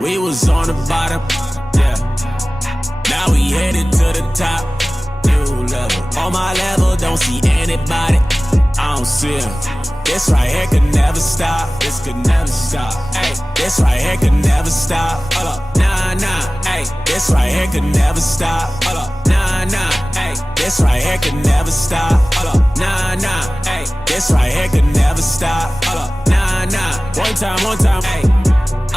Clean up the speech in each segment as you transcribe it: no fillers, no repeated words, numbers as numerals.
We was on the bottom, yeah. Now we headed to the top. New level. On my level, don't see anybody. I don't see him. This right here could never stop. This could never stop. Hey, this right here could never stop. Hold up, nah, nah. Hey, this right here could never stop. Hold up, nah, nah. Hey, this right here could never stop. Hold up, nah, nah. Hey, this right here could never stop. Hold up, nah, nah. One time, hey.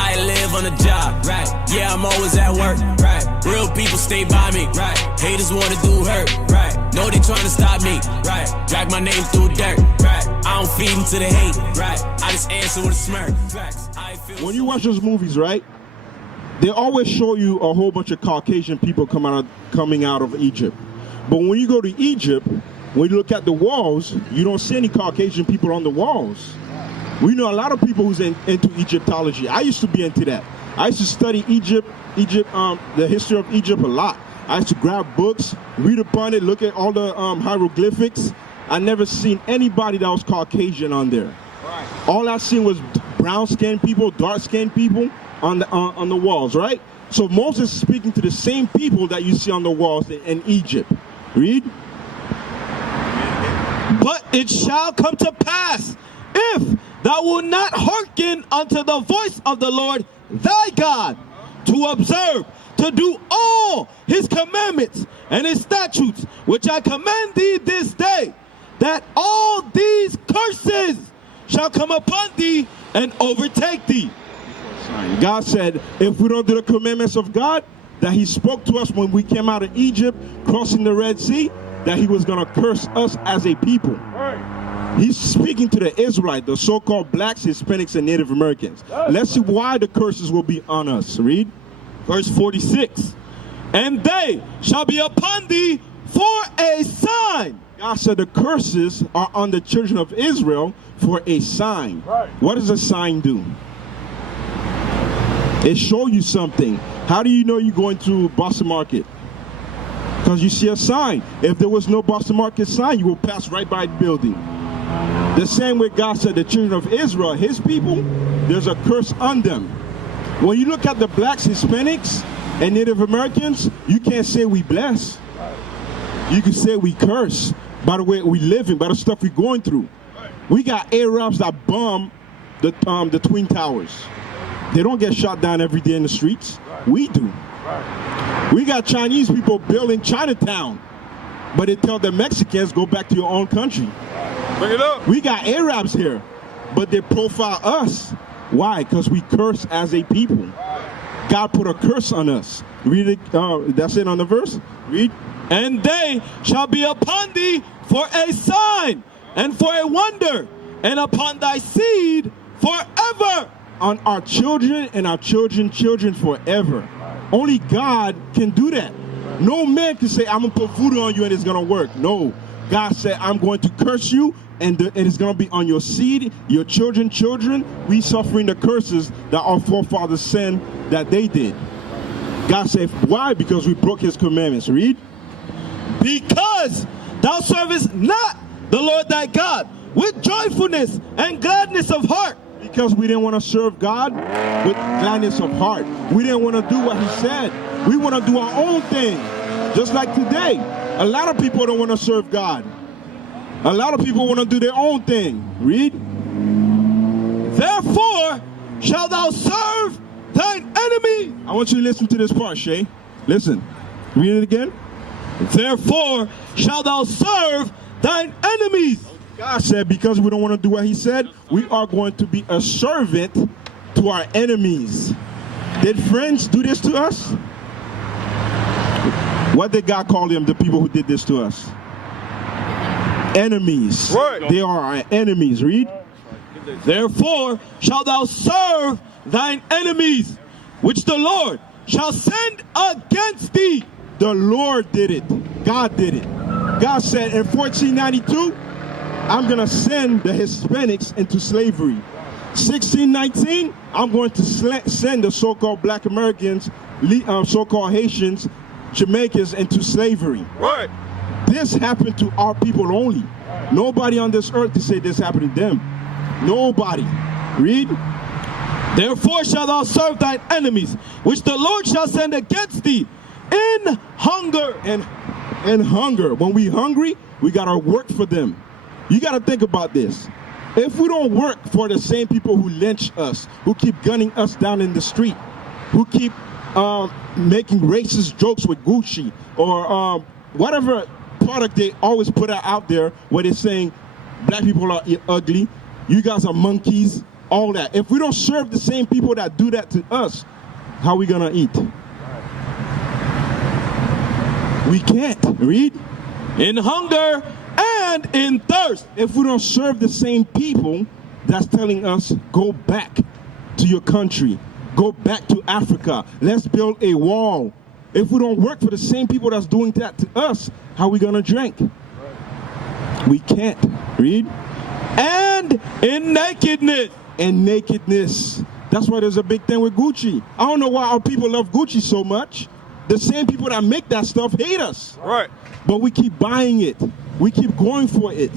I live on the job, right? Yeah, I'm always at work, right? Real people stay by me, right? Haters wanna do hurt, right? Know they tryna stop me, right? Drag my name through dirt, right? I don't feed into the hate, right? I just answer with a smirk. When you watch those movies, right? They always show you a whole bunch of Caucasian people coming out of Egypt. But when you go to Egypt, when you look at the walls, you don't see any Caucasian people on the walls. We know a lot of people who's into Egyptology. I used to be into that. I used to study the history of Egypt a lot. I used to grab books, read upon it, look at all the hieroglyphics. I never seen anybody that was Caucasian on there. Right. All I seen was brown-skinned people, dark-skinned people on the walls, right? So Moses is speaking to the same people that you see on the walls in Egypt. Read. But it shall come to pass, if thou wilt not hearken unto the voice of the Lord thy God, to observe, to do all his commandments and his statutes, which I command thee this day, that all these curses shall come upon thee and overtake thee. God said, if we don't do the commandments of God, that he spoke to us when we came out of Egypt, crossing the Red Sea, that he was going to curse us as a people. He's speaking to the Israelites, the so-called blacks, Hispanics, and Native Americans. Let's see why the curses will be on us. Read. Verse 46. And they shall be upon thee for a sign. God said the curses are on the children of Israel for a sign. What does a sign do? It shows you something. How do you know you're going to Boston Market? Because you see a sign. If there was no Boston Market sign, you will pass right by the building. The same way God said the children of Israel, his people, there's a curse on them. When you look at the blacks, Hispanics, and Native Americans, you can't say we bless. You can say we curse by the way we living, by the stuff we're going through. We got Arabs that bomb the Twin Towers. They don't get shot down every day in the streets. We do. We got Chinese people building Chinatown, but they tell the Mexicans, go back to your own country. Bring it up. We got Arabs here, but they profile us. Why? Because we curse as a people. God put a curse on us. Read it. That's it on the verse. Read. And they shall be upon thee for a sign and for a wonder, and upon thy seed forever. On our children and our children's children forever. Only God can do that. No man can say, I'm going to put voodoo on you and it's going to work. No. God said, I'm going to curse you, and it's going to be on your seed, your children's children. We suffering the curses that our forefathers sinned that they did. God said, why? Because we broke his commandments. Read. Because thou servest not the Lord thy God with joyfulness and gladness of heart. Because we didn't want to serve God with gladness of heart. We didn't want to do what he said. We want to do our own thing. Just like today. A lot of people don't want to serve God. A lot of people want to do their own thing. Read. Therefore shalt thou serve thine enemy. I want you to listen to this part, Shay. Listen. Read it again. Therefore shalt thou serve thine enemies. God said, because we don't want to do what he said, we are going to be a servant to our enemies. Did friends do this to us? What did God call them, the people who did this to us? Enemies. Right. They are our enemies. Read. Therefore shalt thou serve thine enemies, which the Lord shall send against thee. The Lord did it. God did it. God said in 1492, I'm going to send the Hispanics into slavery. 1619, I'm going to send the so-called black Americans, so-called Haitians, Jamaicans into slavery. Right. This happened to our people only. Nobody on this earth to say this happened to them. Nobody. Read. Therefore shalt thou serve thine enemies, which the Lord shall send against thee in hunger. And hunger. When we hungry, we got to work for them. You got to think about this. If we don't work for the same people who lynch us, who keep gunning us down in the street, who keep making racist jokes with Gucci or whatever product they always put out there where they're saying black people are ugly, you guys are monkeys, all that. If we don't serve the same people that do that to us, how are we going to eat? We can't. Read. In hunger and in thirst. If we don't serve the same people that's telling us, go back to your country, go back to Africa, let's build a wall. If we don't work for the same people that's doing that to us, how are we going to drink? We can't. Read. And in nakedness. And nakedness. That's why there's a big thing with Gucci. I don't know why our people love Gucci so much. The same people that make that stuff hate us. Right. But we keep buying it. We keep going for it.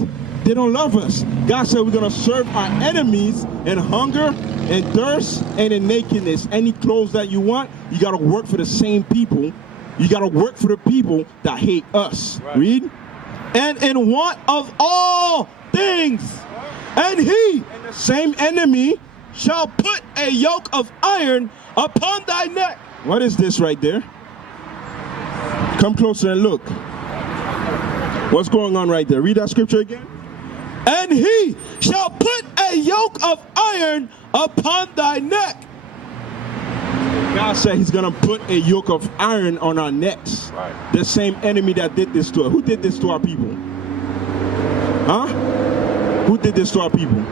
They don't love us. God said we're going to serve our enemies in hunger and thirst and in nakedness. Any clothes that you want, you got to work for the same people. You got to work for the people that hate us. Right. Read. And in want of all things. And he, the same enemy, shall put a yoke of iron upon thy neck. What is this right there? Come closer and look. What's going on right there? Read that scripture again. And he shall put a yoke of iron upon thy neck. God said he's going to put a yoke of iron on our necks. Right. The same enemy that did this to us. Who did this to our people? Huh? Who did this to our people?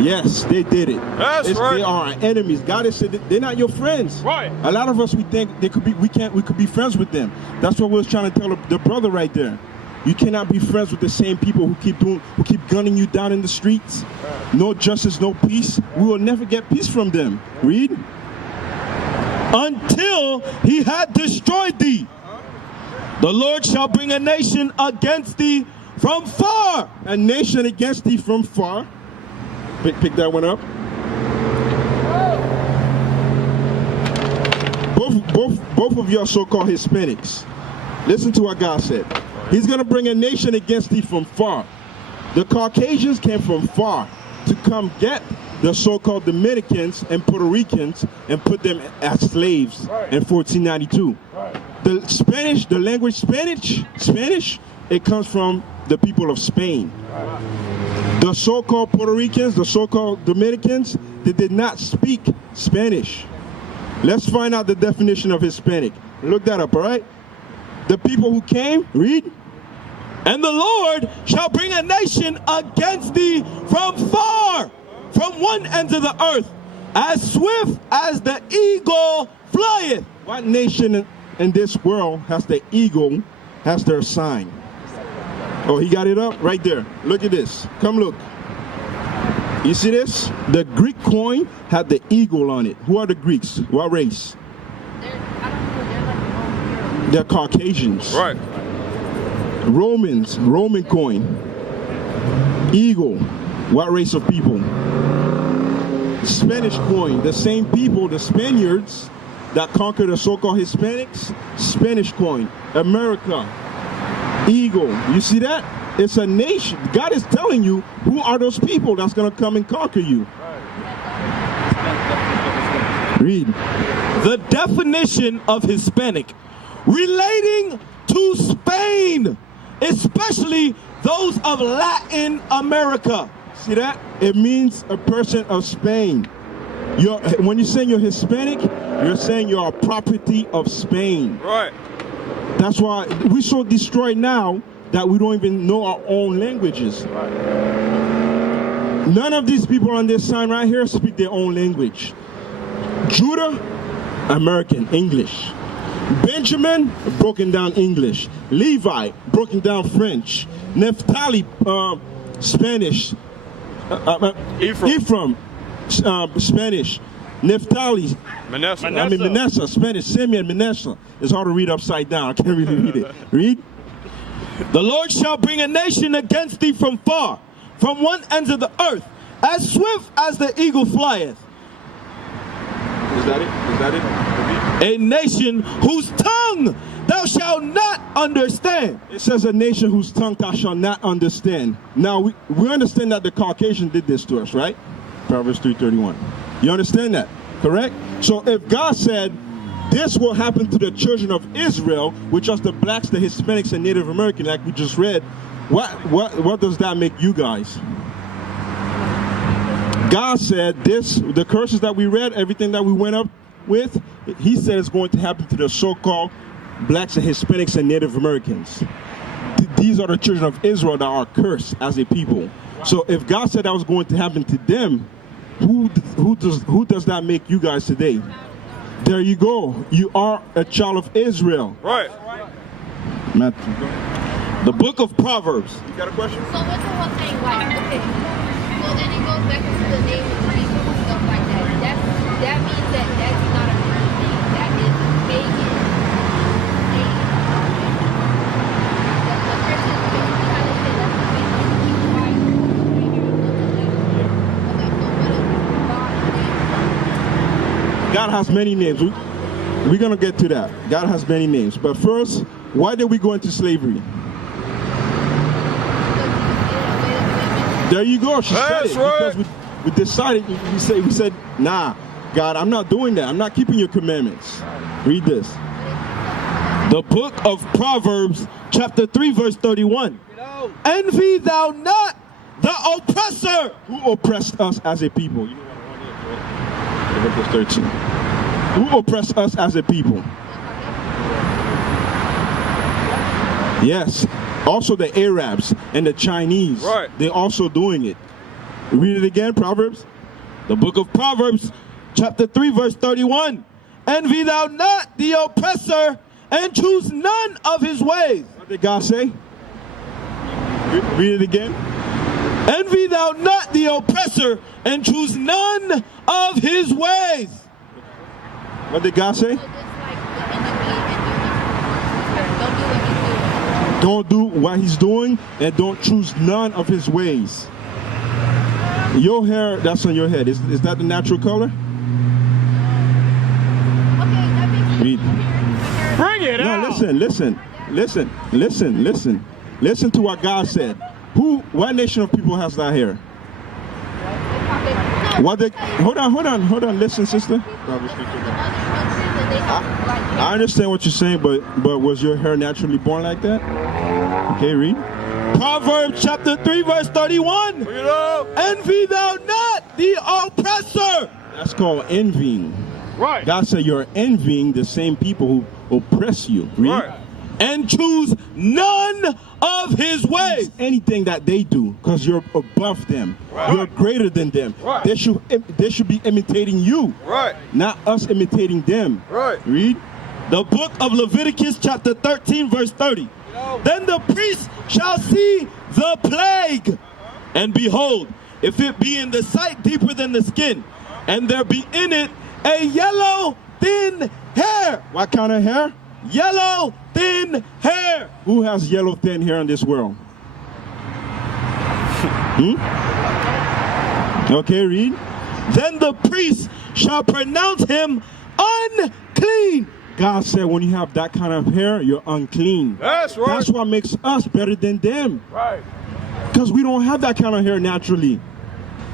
Yes, they did it. That's right. They are our enemies. God has said they're not your friends. Right. A lot of us, we think they could be. We could be friends with them. That's what we was trying to tell the brother right there. You cannot be friends with the same people who keep gunning you down in the streets. Right. No justice, no peace. We will never get peace from them. Read. Until he had destroyed thee, the Lord shall bring a nation against thee from far. A nation against thee from far. Pick that one up. Both of you are so-called Hispanics. Listen to what God said. He's going to bring a nation against thee from far. The Caucasians came from far to come get the so-called Dominicans and Puerto Ricans and put them as slaves in 1492. The Spanish, the language Spanish, it comes from the people of Spain. The so-called Puerto Ricans, the so-called Dominicans, they did not speak Spanish. Let's find out the definition of Hispanic. Look that up, all right? The people who came, read. And the Lord shall bring a nation against thee from far, from one end of the earth, as swift as the eagle flieth. What nation in this world has the eagle, has their sign? Oh, he got it up right there. Look at this. Come look. You see this? The Greek coin had the eagle on it. Who are the Greeks? What race? They're Caucasians. Right. Romans, Roman coin. Eagle. What race of people? Spanish coin. The same people, the Spaniards that conquered the so-called Hispanics. Spanish coin. America. Eagle. You see that? It's a nation. God is telling you who are those people that's going to come and conquer you. Read. The definition of Hispanic relating to Spain, especially those of Latin America. See that? It means a person of Spain. When you're saying you're Hispanic, you're saying you're a property of Spain. Right. That's why we're so destroyed now that we don't even know our own languages. Right. None of these people on this sign right here speak their own language. Judah, American, English. Benjamin, broken down English. Levi, broken down French. Naphtali, Spanish. Ephraim, Spanish. Naphtali, Manasseh, Spanish. Simeon, Manasseh. It's hard to read upside down. I can't really read it. Read. The Lord shall bring a nation against thee from far, from one end of the earth, as swift as the eagle flieth. Is that it? Is that it? A nation whose tongue thou shalt not understand. It says a nation whose tongue thou shalt not understand. Now, we understand that the Caucasian did this to us, right? Proverbs 3:31. You understand that, correct? So if God said, this will happen to the children of Israel, which are the blacks, the Hispanics, and Native American, like we just read, what does that make you guys? God said this, the curses that we read, everything that we went up with, he said it's going to happen to the so-called blacks and Hispanics and Native Americans. These are the children of Israel that are cursed as a people. So if God said that was going to happen to them, who does that make you guys today? There you go. You are a child of Israel. Right. Matthew. The book of Proverbs. You got a question? So what's the whole thing like? Okay. So then it goes back into the name of Jesus and stuff like that. That means that that's not a real thing. That is pagan. The Christians basically kind of say that's the basically why you're okay, so what is God's name? God has many names. We're going to get to that. God has many names. But first, why did we go into slavery? There you go. She said it. Right. Because we decided, we said, nah, God, I'm not doing that. I'm not keeping your commandments. Read this. The book of Proverbs, chapter 3, verse 31. Envy thou not the oppressor. Who oppressed us as a people? You know what? Verse 13. Who oppressed us as a people? Yes. Also the Arabs and the Chinese. Right. They're also doing it. Read it again, Proverbs. The book of Proverbs, chapter 3, verse 31. Envy thou not the oppressor, and choose none of his ways. What did God say? Read it again. Envy thou not the oppressor, and choose none of his ways. What did God say? So just like the enemy and don't do what he's doing. Don't do what he's doing and don't choose none of his ways. Your hair that's on your head, is that the natural color? Okay, that makes sense. Read. Bring it No, out. Listen to what God said. What nation of people has that hair? Hold on, listen, sister. I understand what you're saying, but was your hair naturally born like that? Okay, read. Proverbs chapter 3, verse 31. Bring it out. Envy thou not the oppressor. That's called envying. Right. God said you're envying the same people who oppress you. Read. Right. And choose none of his ways. Anything that they do, because you're above them. Right. You're greater than them. Right. They should be imitating you, Right. not us imitating them. Right. Read. The book of Leviticus chapter 13, verse 30. Then the priest shall see the plague, and behold, if it be in the sight deeper than the skin, and there be in it a yellow thin hair. What kind of hair? Yellow thin hair. Who has yellow thin hair in this world? Okay, read. Then the priest shall pronounce him unclean. God said when you have that kind of hair, you're unclean. That's right. That's what makes us better than them. Right. Because we don't have that kind of hair naturally.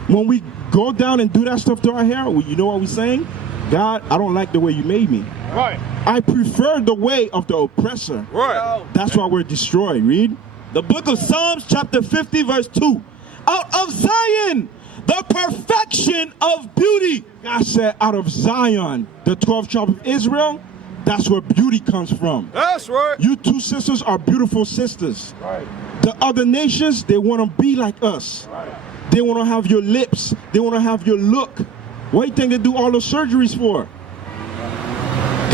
When we go down and do that stuff to our hair, you know what we're saying? God, I don't like the way you made me. Right. I prefer the way of the oppressor. Right. That's why we're destroyed. Read. The book of Psalms chapter 50, verse 2. Out of Zion, the perfection of beauty. God said out of Zion, the 12th tribe of Israel, that's where beauty comes from. That's right. You two sisters are beautiful sisters. Right. The other nations, they want to be like us. Right. They want to have your lips. They want to have your look. What do you think they do all the surgeries for?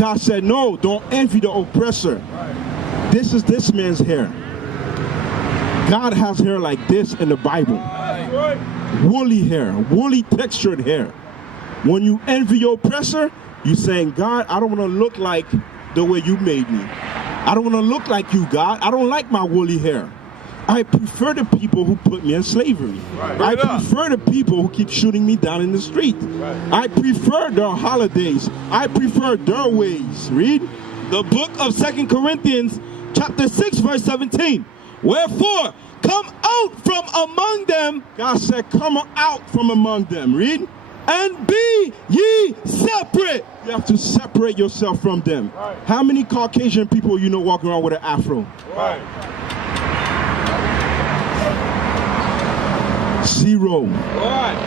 God said, no, don't envy the oppressor. Right. This is this man's hair. God has hair like this in the Bible. That's right. Woolly hair, woolly textured hair. When you envy your oppressor, you're saying, God, I don't want to look like the way you made me. I don't want to look like you, God. I don't like my woolly hair. I prefer the people who put me in slavery. I prefer the people who keep shooting me down in the street. I prefer their holidays. I prefer their ways. Read. The book of 2 Corinthians chapter 6 verse 17. Wherefore, come out from among them. God said, come out from among them. Read. And be ye separate. You have to separate yourself from them. How many Caucasian people you know walking around with an afro? Zero.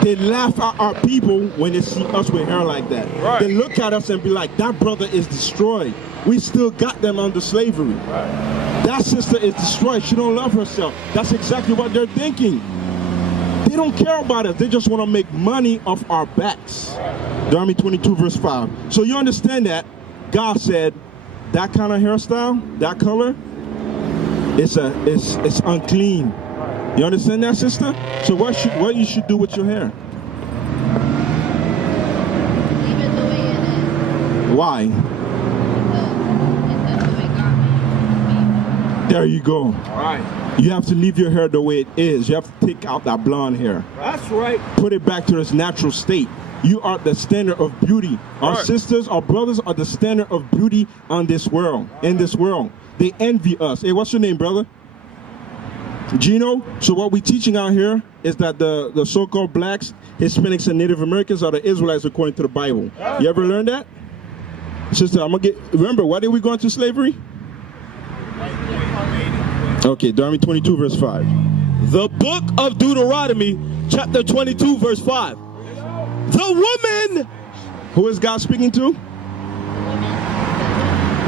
They laugh at our people when they see us with hair like that. They look at us and be like, that brother is destroyed. We still got them under slavery. That sister is destroyed. She don't love herself. That's exactly what they're thinking. They don't care about us. They just want to make money off our backs. Deuteronomy 22 verse 5. So you understand that God said that kind of hairstyle, that color, it's unclean. You understand that, sister? So what you should do with your hair? Leave it the way it is. Why? Because that's the way God made it. There you go. You have to leave your hair the way it is. You have to take out that blonde hair. That's right. Put it back to its natural state. You are the standard of beauty. Our sisters, our brothers are the standard of beauty on this world. In this world, they envy us. Hey, what's your name, brother? Gino. So what we're teaching out here is that the so-called blacks, Hispanics, and Native Americans are the Israelites according to the Bible. You ever learned that? Sister, remember, why did we go into slavery? Okay, Deuteronomy 22 verse 5. The book of Deuteronomy chapter 22 verse 5. The woman. Who is God speaking to?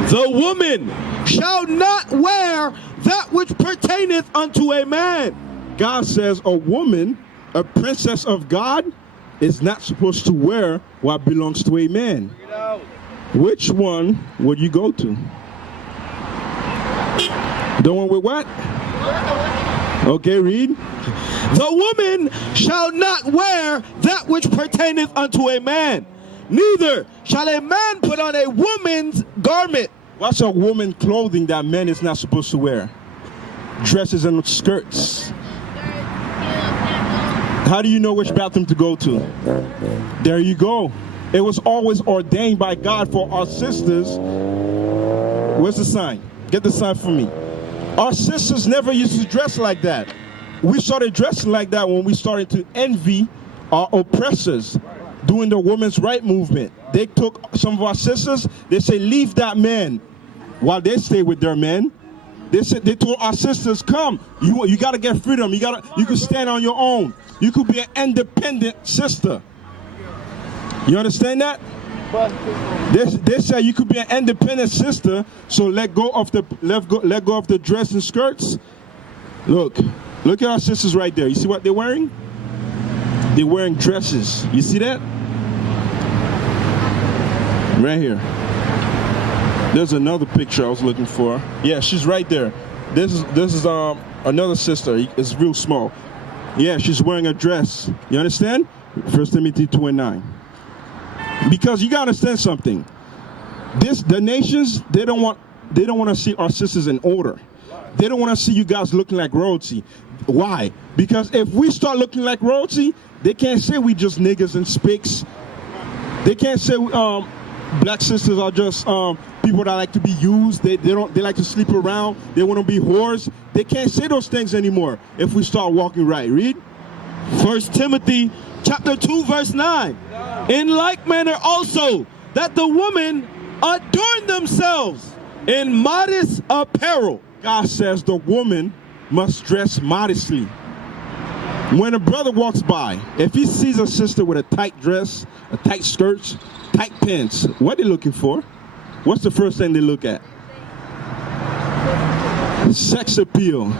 The woman shall not wear that which pertaineth unto a man. God says a woman, a princess of God, is not supposed to wear what belongs to a man. Which one would you go to? The one with what? Okay, read. The woman shall not wear that which pertaineth unto a man, neither shall a man put on a woman's garment. What's a woman clothing that man is not supposed to wear? Dresses and skirts. How do you know which bathroom to go to? There you go. It was always ordained by God for our sisters. Where's the sign? Get the sign for me. Our sisters never used to dress like that. We started dressing like that when we started to envy our oppressors doing the women's right movement. They took some of our sisters, they say, leave that man, while they stay with their men. They told our sisters, come, you got to get freedom. You can stand on your own. You could be an independent sister. You understand that? They say you could be an independent sister, so let go of the dress and skirts. Look at our sisters right there. You see what they're wearing? They're wearing dresses. You see that? Right here. There's another picture I was looking for. Yeah, she's right there. This is another sister. It's real small. Yeah, she's wearing a dress. You understand? 1 Timothy 2:9. Because you gotta understand something. The nations, they don't want to see our sisters in order. They don't want to see you guys looking like royalty. Why? Because if we start looking like royalty, they can't say we just niggas and spics. They can't say black sisters are just people that like to be used. They like to sleep around. They want to be whores. They can't say those things anymore if we start walking right. Read 1 Timothy chapter 2 verse 9. In like manner also, that the women adorn themselves in modest apparel. God says the woman must dress modestly. When a brother walks by, if he sees a sister with a tight dress, a tight skirt, tight pants, what are they looking for? What's the first thing they look at? Sex appeal.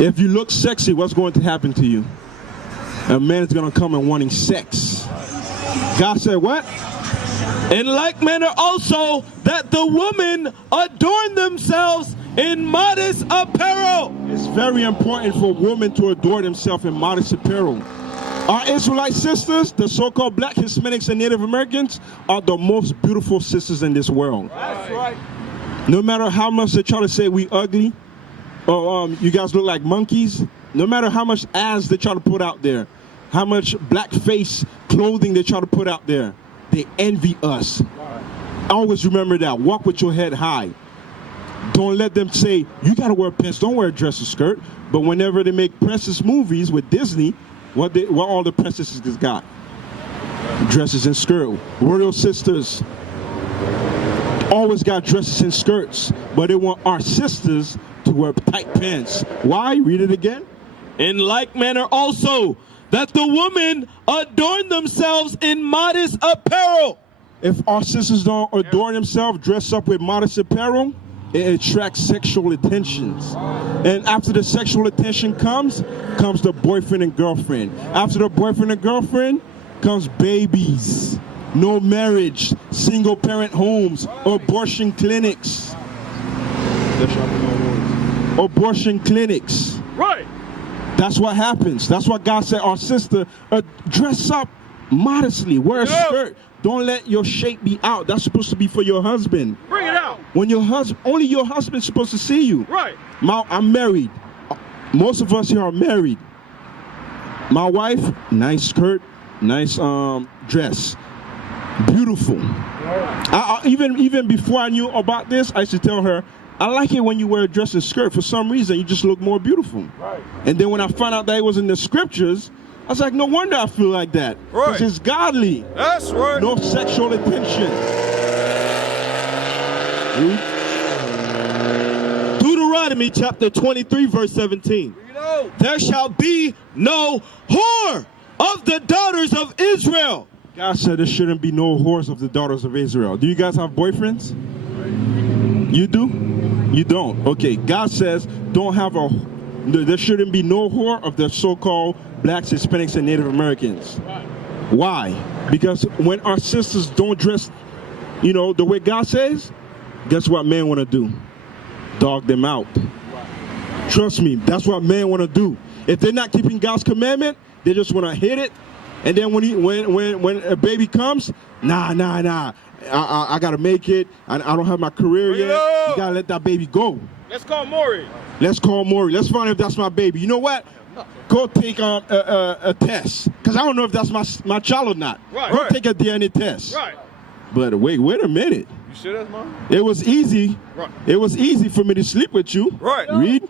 If you look sexy, what's going to happen to you? A man's going to come and wanting sex. God said what? In like manner also, that the women adorn themselves in modest apparel. It's very important for women to adorn themselves in modest apparel. Our Israelite sisters, the so-called black, Hispanics, and Native Americans, are the most beautiful sisters in this world. That's right. No matter how much they try to say we ugly, you guys look like monkeys. No matter how much ads they try to put out there, how much blackface clothing they try to put out there, they envy us. Always remember that. Walk with your head high. Don't let them say, you gotta wear pants, don't wear a dress or skirt. But whenever they make princess movies with Disney, what all the princesses got? Dresses and skirt. Royal sisters always got dresses and skirts, but they want our sisters to wear tight pants. Why? Read it again. In like manner also, that the women adorn themselves in modest apparel. If our sisters don't adorn themselves, dress up with modest apparel, it attracts sexual attentions. And after the sexual attention comes the boyfriend and girlfriend. After the boyfriend and girlfriend comes babies, no marriage, single parent homes, abortion clinics. Abortion clinics. Right. That's what happens. That's why God said, our sister, dress up modestly, wear a skirt. Don't let your shape be out. That's supposed to be for your husband. Bring it out. When your husband, only your husband's supposed to see you. Right. I'm married. Most of us here are married. My wife, nice skirt, nice dress, beautiful. Even before I knew about this, I used to tell her, I like it when you wear a dress and skirt. For some reason, you just look more beautiful. Right. And then when I found out that it was in the scriptures, I was like, no wonder I feel like that. Right. Because it's godly. That's right. No sexual attention. Deuteronomy chapter 23, verse 17. There shall be no whore of the daughters of Israel. God said there shouldn't be no whores of the daughters of Israel. Do you guys have boyfriends? You do? You don't? Okay, God says there shouldn't be no whore of the so-called blacks, Hispanics, and Native Americans. Why? Because when our sisters don't dress, the way God says, guess what men want to do? Dog them out. Trust me, that's what men want to do. If they're not keeping God's commandment, they just want to hit it. And then when a baby comes, nah. I gotta make it. I don't have my career yet. You gotta let that baby go. Let's call Maury. Let's find out if that's my baby. You know what? Go take a test, because I don't know if that's my child or not. Right. Go take a DNA test. Right. But wait a minute. You sure that's mine? It was easy. Right. It was easy for me to sleep with you. Right. Read.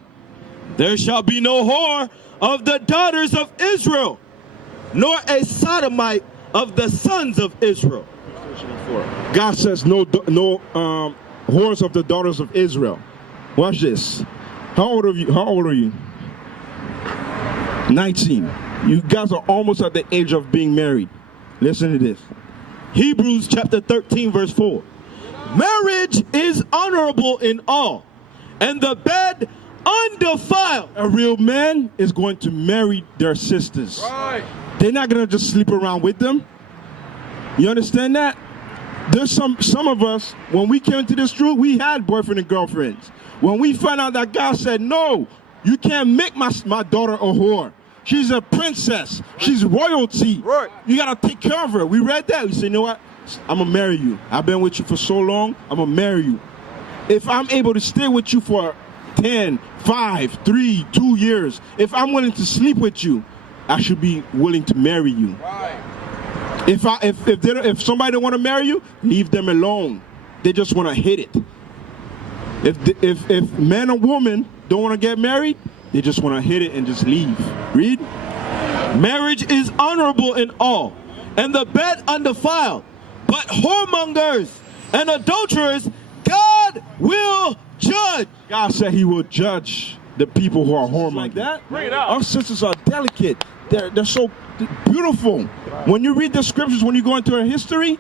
There shall be no whore of the daughters of Israel, nor a sodomite of the sons of Israel. God says no whores of the daughters of Israel. Watch this. How old are you? 19. You guys are almost at the age of being married. Listen to this. Hebrews chapter 13, verse 4. Marriage is honorable in all, and the bed undefiled. A real man is going to marry their sisters. Right. They're not going to just sleep around with them. You understand that? There's some of us, when we came into this truth, we had boyfriend and girlfriends. When we found out that God said, no, you can't make my daughter a whore. She's a princess. She's royalty. Right. You got to take care of her. We read that. We said, you know what? I'm going to marry you. I've been with you for so long. I'm going to marry you. If I'm able to stay with you for 10, 5, 3, 2 years, if I'm willing to sleep with you, I should be willing to marry you. Right. If somebody don't want to marry you, leave them alone. They just want to hit it. If man or woman don't want to get married, they just want to hit it and just leave. Read. Marriage is honorable in all, and the bed undefiled. But whoremongers and adulterers, God will judge. God said he will judge the people who are whore like that. Bring it out. Our sisters are delicate. They're so beautiful. When you read the scriptures, when you go into our history,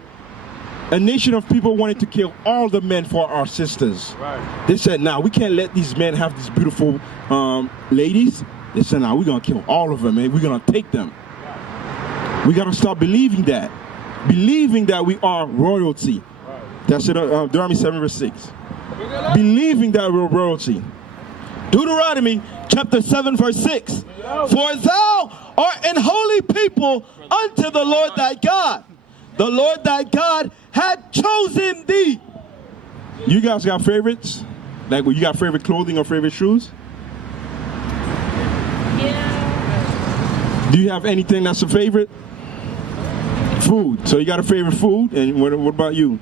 a nation of people wanted to kill all the men for our sisters. Right. They said, nah, we can't let these men have these beautiful ladies. They said, nah, we're going to kill all of them, and we're going to take them. We got to stop believing that. Believing that we are royalty. That's it, Deuteronomy 7 verse 6. Believing that we're royalty. Deuteronomy chapter 7 verse 6. For thou art an holy people unto the Lord thy God. The Lord thy God had chosen thee. You guys got favorites? Like, you got favorite clothing or favorite shoes? Do you have anything that's a favorite? Food. So you got a favorite food, and what about you?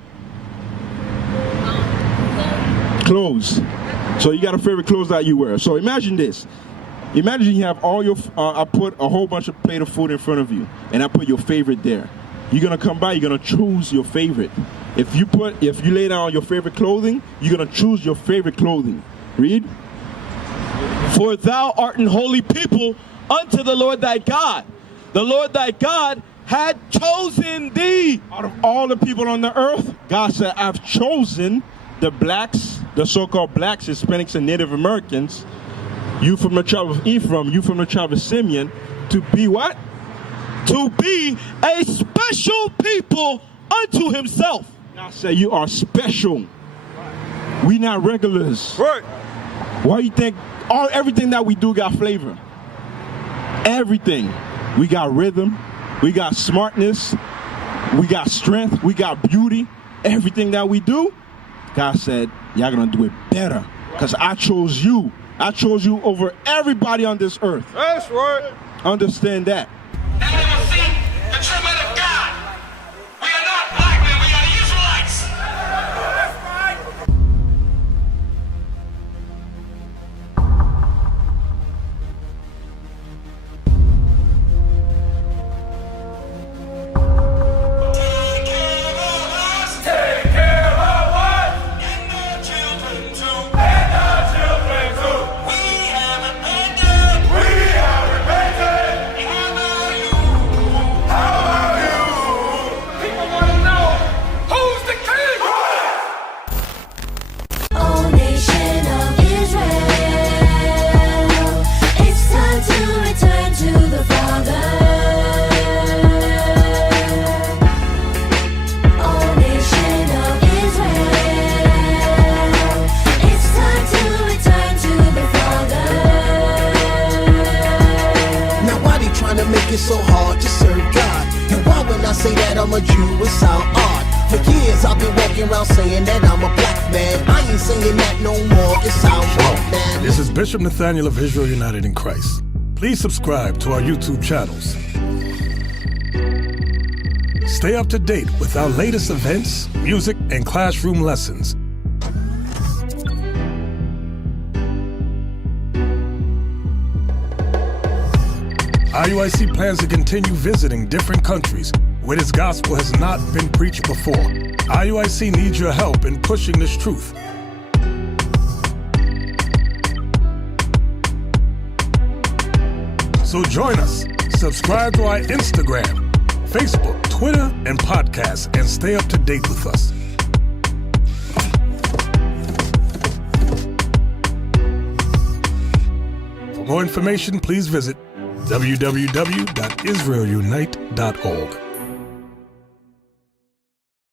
Clothes. So you got a favorite clothes that you wear. So imagine this. Imagine you have all your, I put a whole bunch of plate of food in front of you, and I put your favorite there. You're gonna come by, you're gonna choose your favorite. If you lay down your favorite clothing, you're gonna choose your favorite clothing. Read. For thou art an holy people unto the Lord thy God. The Lord thy God had chosen thee. Out of all the people on the earth, God said, I've chosen the blacks, the so-called blacks, Hispanics, and Native Americans, you from the tribe of Ephraim, you from the tribe of Simeon, to be what? To be a special people unto himself. God said, you are special. We not regulars. Right. Why you think everything that we do got flavor? Everything. We got rhythm, we got smartness, we got strength, we got beauty. Everything that we do, God said, y'all gonna do it better. Because I chose you. I chose you over everybody on this earth. That's right. Understand that. That never seen the treatment of God. We are not black men, we are the Israelites. That's right. Take care of us. Take care of us. And our children too. And our children too. We have repented. We have repented. How about you? People want to know who's the king. O nation of Israel, it's time to return to the Father. O nation of Israel, it's time to return to the Father. Now why they trying to make it so hard to serve God? And why when I say that I'm a Jew, it sound odd? For years I've been walking around saying that I'm a black man. I ain't saying that no more, it sound wrong, man. This is Bishop Nathaniel of Israel United in Christ. Please subscribe to our YouTube channels. Stay up to date with our latest events, music, and classroom lessons. IUIC plans to continue visiting different countries where this gospel has not been preached before. IUIC needs your help in pushing this truth. So join us. Subscribe to our Instagram, Facebook, Twitter, and podcasts, and stay up to date with us. For more information, please visit www.israelunite.org.